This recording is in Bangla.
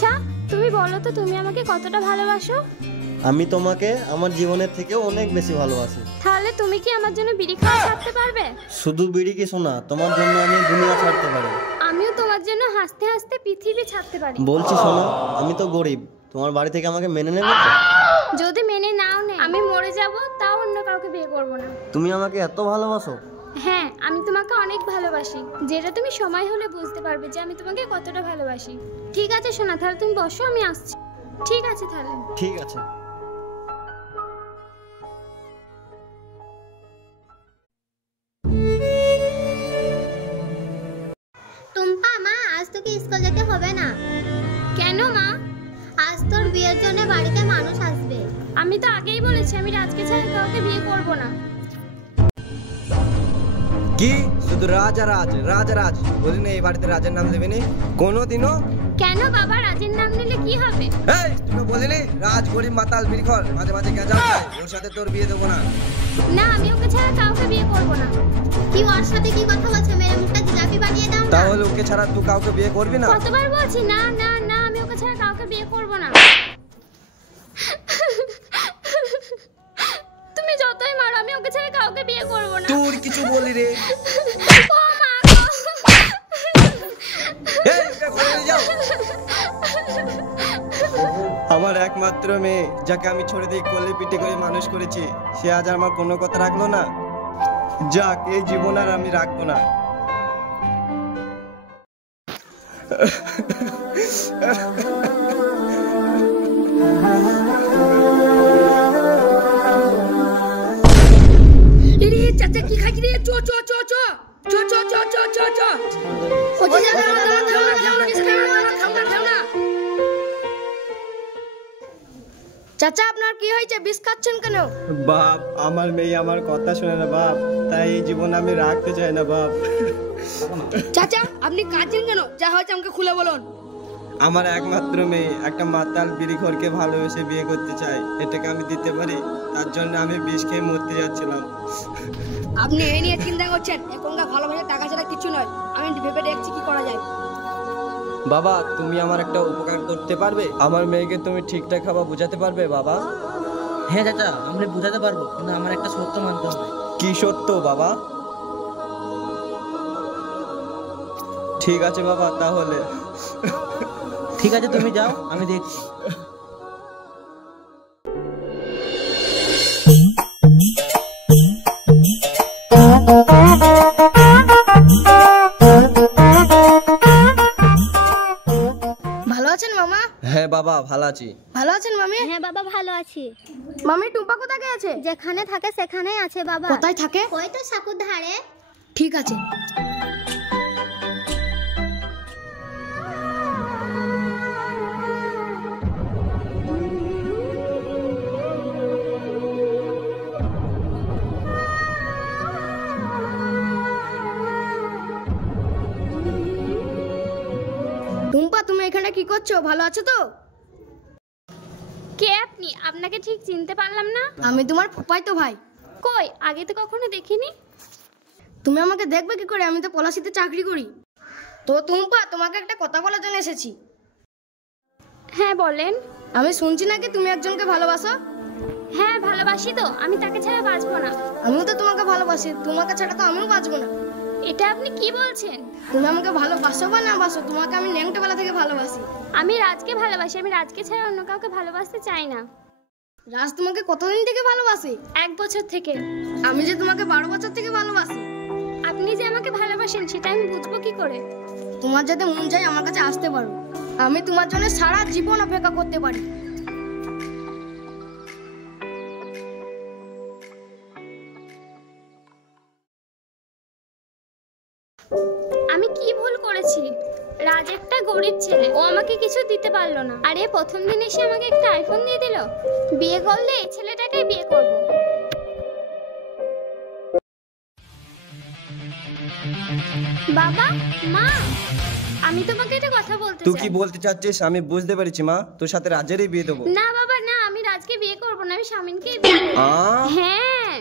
আচ্ছা তুমি বলো তো তুমি আমাকে কতটা ভালোবাসো? আমি তোমাকে আমার জীবনের থেকে অনেক বেশি ভালোবাসি। তাহলে তুমি কি আমার জন্য বিড়ি খাওয়া ছাড়তে পারবে? শুধু বিড়ি কি শোনা, তোমার জন্য আমি দুনিয়া ছাড়তে পারি। আমিও তোমার জন্য হাসতে হাসতে পৃথিবী ছাড়তে পারি। বলছি শোনো, আমি তো গরিব, তোমার বাড়ি থেকে আমাকে মেনে নেবে তো? যদি মেনে নাও নেই, আমি মরে যাব, তাও অন্য কাউকে বিয়ে করব না। তুমি আমাকে এত ভালোবাসো? হ্যাঁ, আমি তোমাকে অনেক ভালোবাসি, যেটা তুমি সময় হলে বুঝতে পারবে যে আমি তোমাকে কতটা ভালোবাসি। ঠিক আছে সোনা, তাহলে তুমি বসো, আমি আসছি। ঠিক আছে তাহলে। ঠিক আছে। টুম্পা মা, আজ তোকে স্কুল যেতে হবে না। কেন মা? আজ তোর বিয়ের জন্য বাড়িতে মানুষ আসবে। আমি তো আগেই বলেছি আমি রাজকে ছাড়া কাউকে বিয়ে করব না। কি শুধু রাজ আর রাজ, রাজ আর রাজ বলি না, এই বাড়িতে রাজের নাম দেবে নি কোনোদিনও? কেন বাবা, রাজের নাম নিলে কি হবে? এই তুই বলিনি রাজ গরিব মাতাল বিড়িখর, মাঝে মাঝে কে যাও, ওর সাথে তোর বিয়ে দেবো না। না, আমি ওকে ছাড়া কাউকে বিয়ে করব না। কি ওর সাথে কি কথা বলছো? মেরে মুখটা জিলাপি বানিয়ে দাও না। তাহলে ওকে ছাড়া তুই কাউকে বিয়ে করবি না? কতবার বলছি না না না, আমি ওকে ছাড়া কাউকে বিয়ে করব না। তুমি যতই মারো, আমি ওকে ছাড়া কাউকে বিয়ে করব না। তোর কিছু বলি রে। ও মা গো। এই এটা ঘরে নিয়ে যাও। আমার একমাত্র মেয়ে, যাকে আমি ছোট থেকে কোলে পিঠে করে মানুষ করেছি, সে আজ আমার কোনো কথা রাখলো না। যাক, এই জীবন আর আমি রাখবো না। চাচা কি খাইছি রে? চো চো চো চো চো চো চো চো চো চো ও যা যা না। চাচা আপনার কি হয়েছে? বিষ খাচ্ছেন কেন? বাপ, আমার মেয়ে আমার কথা শুনে না বাপ, তাই এই জীবন আমি রাখতে চাই না বাপ। চাচা আপনি কাঁদছেন কেন? যা হয়েছে আমাকে খুলে বলুন। আমার একমাত্র মেয়ে একটা মাতাল বিড়িখোরকে ভালোবেসে বিয়ে করতে চাই, এটাকে আমি দিতে পারি? তার জন্য আমি বিষ খেয়ে মরতে যাচ্ছিলাম। আপনি এই নিয়ে চিন্তা করছেন, এখনকার ভালোবাসা টাকা ছাড়া কিছু নয়। আমি ভেবে দেখছি কি করা যায়। বাবা, তুমি আমার একটা উপকার করতে পারবে? আমার মেয়েকে তুমি ঠিকঠাক খাবার বোঝাতে পারবে বাবা? হ্যাঁ চাচা, আমরা বুঝাতে পারবো, কিন্তু আমার একটা সত্য মানতে হবে। কি সত্য বাবা? ঠিক আছে বাবা, তাহলে ঠিক আছে তুমি যাও, আমি দেখছি। ভালো আছেন মামা? হ্যাঁ বাবা, ভালো আছি। ভালো আছেন মামি? হ্যাঁ বাবা, ভালো আছি। মামি টুম্পা কোথায় গেছে? যেখানে থাকে সেখানেই আছে বাবা। কোথায় থাকে? ওই তো সাকুর ধারে। ঠিক আছে। টুম্পা তুমি এখানে কি করছো? ভালো আছো তো? কে আপনি? আপনাকে ঠিক চিনতে পারলাম না। আমি তোমার ফুফাইতো ভাই। কই, আগে তো কখনো দেখিনি। তুমি আমাকে দেখবে কি করে? আমি তো পলাশিতে চাকরি করি। তো টুম্পা, তোমাকে একটা কথা বলার জন্য এসেছি। হ্যাঁ বলেন। আমি শুনছি নাকি তুমি একজনকে ভালোবাসো? হ্যাঁ ভালোবাসি তো, আমি তাকে ছাড়া বাঁচবো না। আমিও তো তোমাকে ভালোবাসি, তোমাকে ছাড়া তো আমিও বাঁচবো না। এটা আপনি কি বলছেন? তুমি আমাকে ভালোবাসো বা না বাসো, তোমাকে আমি ন্যাংটোবেলা থেকে ভালোবাসি। আমি রাজকে ভালোবাসি, আমি রাজকে ছাড়া অন্য কাউকে ভালোবাসতে চাই না। রাজ তোমাকে কতদিন থেকে ভালোবাসে? 1 বছর থেকে। আমি যে তোমাকে 12 বছর থেকে ভালোবাসি। আপনি যে আমাকে ভালোবাসেন সেটা আমি বুঝবো কি করে? তোমার যাতে মন চাই আমার কাছে আসতে পারো, আমি তোমার জন্য সারা জীবন অপেক্ষা করতে পারি। আমি কি ভুল করেছি? রাজ একটা গরিব ছেলে, ও আমাকে কিছু দিতে পারলো না, আর প্রথম দিন এসে আমাকে একটা আইফোন দিয়ে দিল। বিয়ে করলে এই ছেলেটাকেই বিয়ে করব। বাবা, মা, আমি তোমাকে একটা কথা বলতে তুই চাই। কি বলতে চাচ্ছিস আমি বুঝতে পেরেছি মা, তোর সাথে রাজেরই বিয়ে দেবো। না বাবা না, আমি রাজকে বিয়ে করব না, আমি শামিনকেই বিয়ে করব। আ? হ্যাঁ।